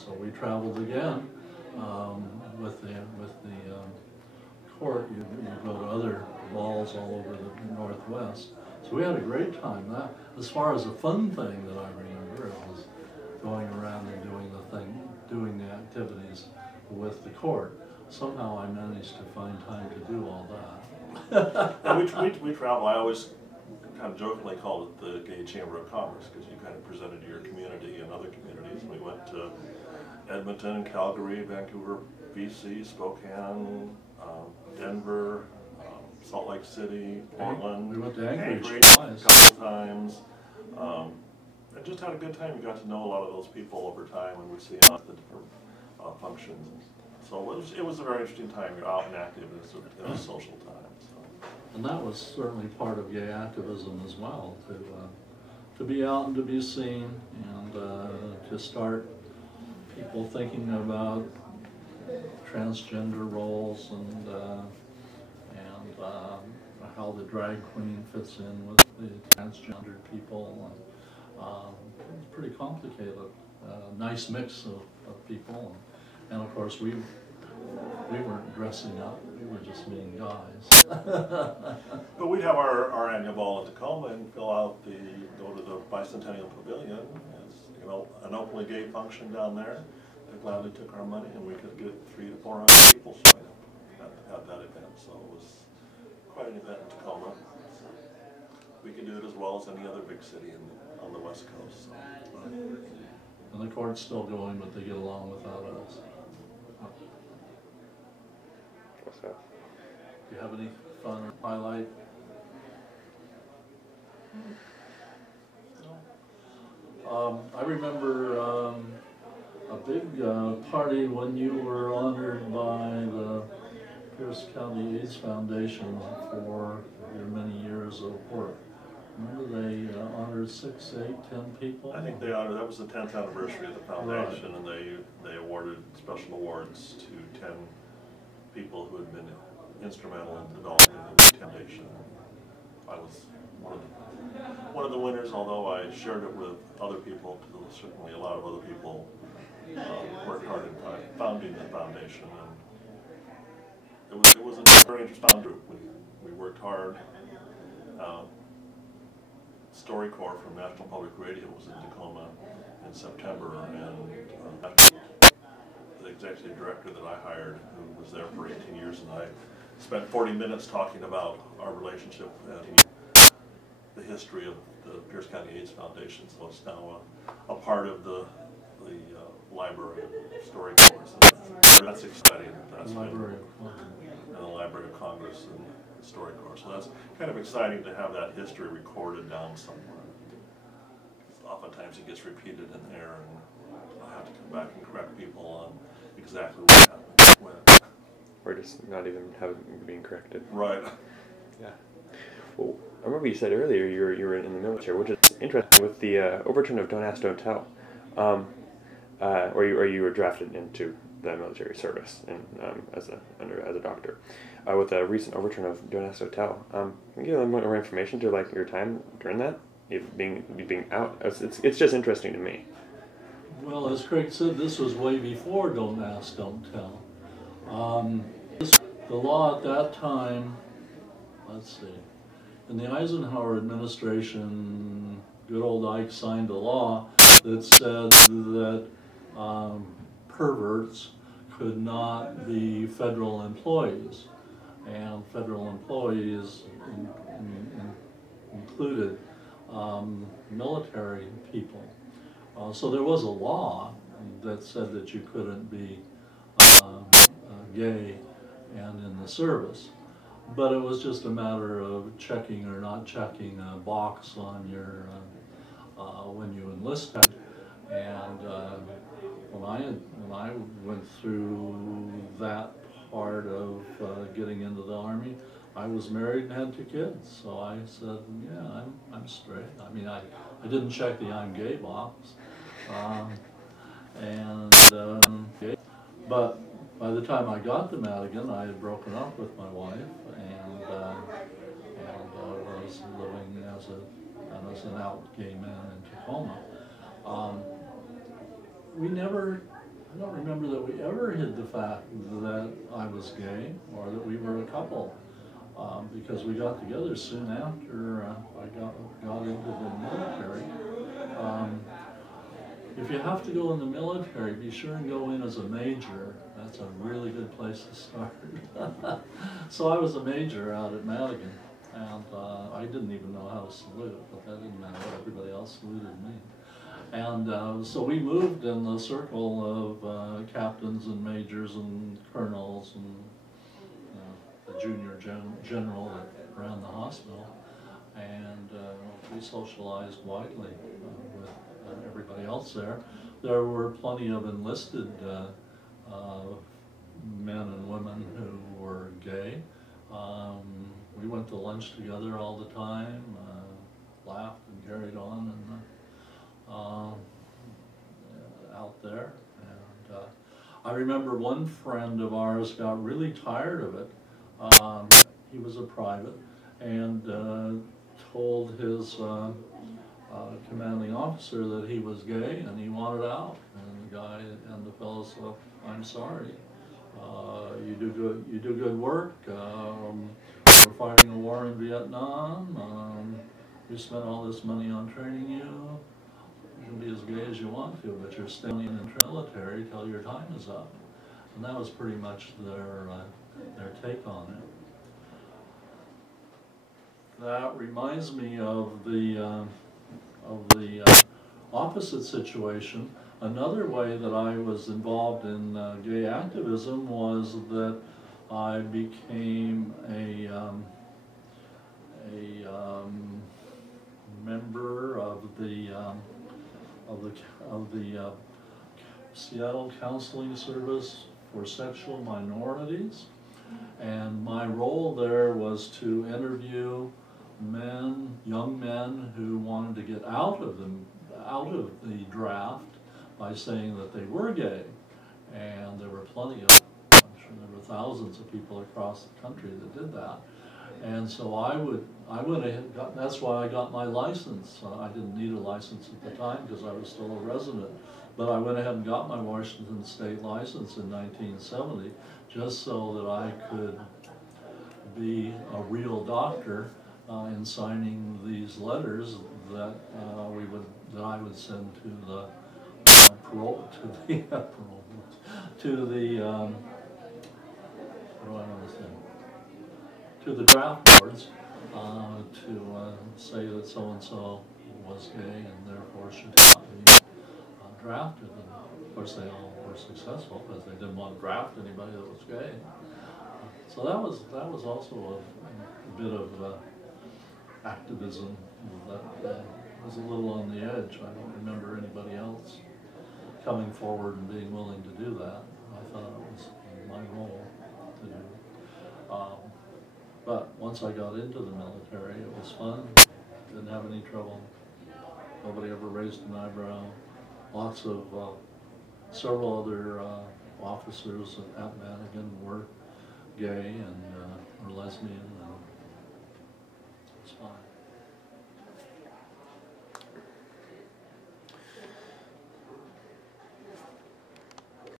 so we traveled again with the court. You go to other balls all over the Northwest. So we had a great time. That, as far as a fun thing that I remember, it was going around and doing the activities with the court. Somehow I managed to find time to do all that. And we travel. I always kind of jokingly called it the Gay Chamber of Commerce, because you kind of presented to your community and other communities. We went to Edmonton, Calgary, Vancouver, BC, Spokane, Denver, Salt Lake City, Portland. We went to Anchorage twice. A couple times. And just had a good time. We got to know a lot of those people over time when we see them at the different functions. So it was a very interesting time. You're out and active in a social time. So. And that was certainly part of gay activism as well, to be out and to be seen, and to start people thinking about transgender roles and how the drag queen fits in with the transgendered people. It's pretty complicated. Nice mix of people, and of course we weren't dressing up. We were just being guys. But we'd have our annual ball in Tacoma and go to the Bicentennial Pavilion. It's an openly gay function down there. They gladly took our money, and we could get 300 to 400 people showing up at that event. So it was quite an event in Tacoma. So we can do it as well as any other big city on the West Coast. So. And the court's still going, but they get along without us. What's that? Do you have any fun or highlight? I remember a big party when you were honored by the Pierce County AIDS Foundation for your many years of work. Remember they honored 6, 8, 10 people? I think they honored, that was the 10th anniversary of the foundation, right. And they awarded special awards to 10 people who had been instrumental in developing the foundation. I was one of the winners, although I shared it with other people, because certainly a lot of other people worked hard in founding the foundation. And it was a very interesting group. We worked hard. StoryCorps from National Public Radio was in Tacoma in September, and the executive director that I hired, who was there for 18 years, and I spent 40 minutes talking about our relationship and the history of the Pierce County AIDS Foundation. So it's now a part of the Library of StoryCorps. That's exciting. That's Library and the Library of Congress and StoryCorps. So that's kind of exciting to have that history recorded down somewhere. Oftentimes it gets repeated in there, and I have to come back and correct people on exactly what happened when. Or just not even have it being corrected. Right. Yeah. Well, I remember you said earlier you were in the military, which is interesting with the overturn of Don't Ask, Don't Tell, or you were drafted into the military service and as a doctor. With the recent overturn of Don't Ask, Don't Tell, can you give a little more information to like your time during that? You being out. It's just interesting to me. Well, as Craig said, this was way before Don't Ask, Don't Tell. The law at that time, let's see, in the Eisenhower administration, good old Ike signed a law that said that perverts could not be federal employees, and federal employees included military people. So there was a law that said that you couldn't be gay and in the service, but it was just a matter of checking or not checking a box on your when you enlisted. And when I went through that part of getting into the Army, I was married and had 2 kids, so I said, yeah, I'm straight. I mean, I didn't check the I'm gay box, but by the time I got to Madigan, I had broken up with my wife and was living as an out gay man in Tacoma. We never I don't remember that we ever hid the fact that I was gay or that we were a couple, because we got together soon after I got into the military. If you have to go in the military, be sure and go in as a major. That's a really good place to start. So I was a major out at Madigan, and I didn't even know how to salute, but that didn't matter. Everybody else saluted me. And so we moved in the circle of captains and majors and colonels and the junior general that ran the hospital. And we socialized widely with everybody else there. There were plenty of enlisted men and women who were gay. We went to lunch together all the time, laughed and carried on out there. And I remember one friend of ours got really tired of it. He was a private and told his commanding officer that he was gay and he wanted out. And the guy and the fellow said, "I'm sorry. You do good work. We're fighting a war in Vietnam. We spent all this money on training you. You can be as gay as you want to, but you're staying in the military till your time is up." And that was pretty much their take on it. That reminds me of the opposite situation. Another way that I was involved in gay activism was that I became a member of the Seattle Counseling Service for Sexual Minorities, and my role there was to interview young men who wanted to get out of the draft by saying that they were gay. And there were plenty of, I'm sure there were thousands of people across the country that did that. And so I went ahead, that's why I got my license. I didn't need a license at the time because I was still a resident. But I went ahead and got my Washington State license in 1970 just so that I could be a real doctor in signing these letters that I would send to the to the draft boards to say that so and so was gay and therefore should not be drafted. And of course, they all were successful because they didn't want to draft anybody that was gay. So that was also a bit of activism that was a little on the edge. I don't remember anybody else coming forward and being willing to do that. I thought it was my role to do. But once I got into the military, it was fun. Didn't have any trouble. Nobody ever raised an eyebrow. Lots of several other officers at Madigan were gay and were lesbian, and it was fine.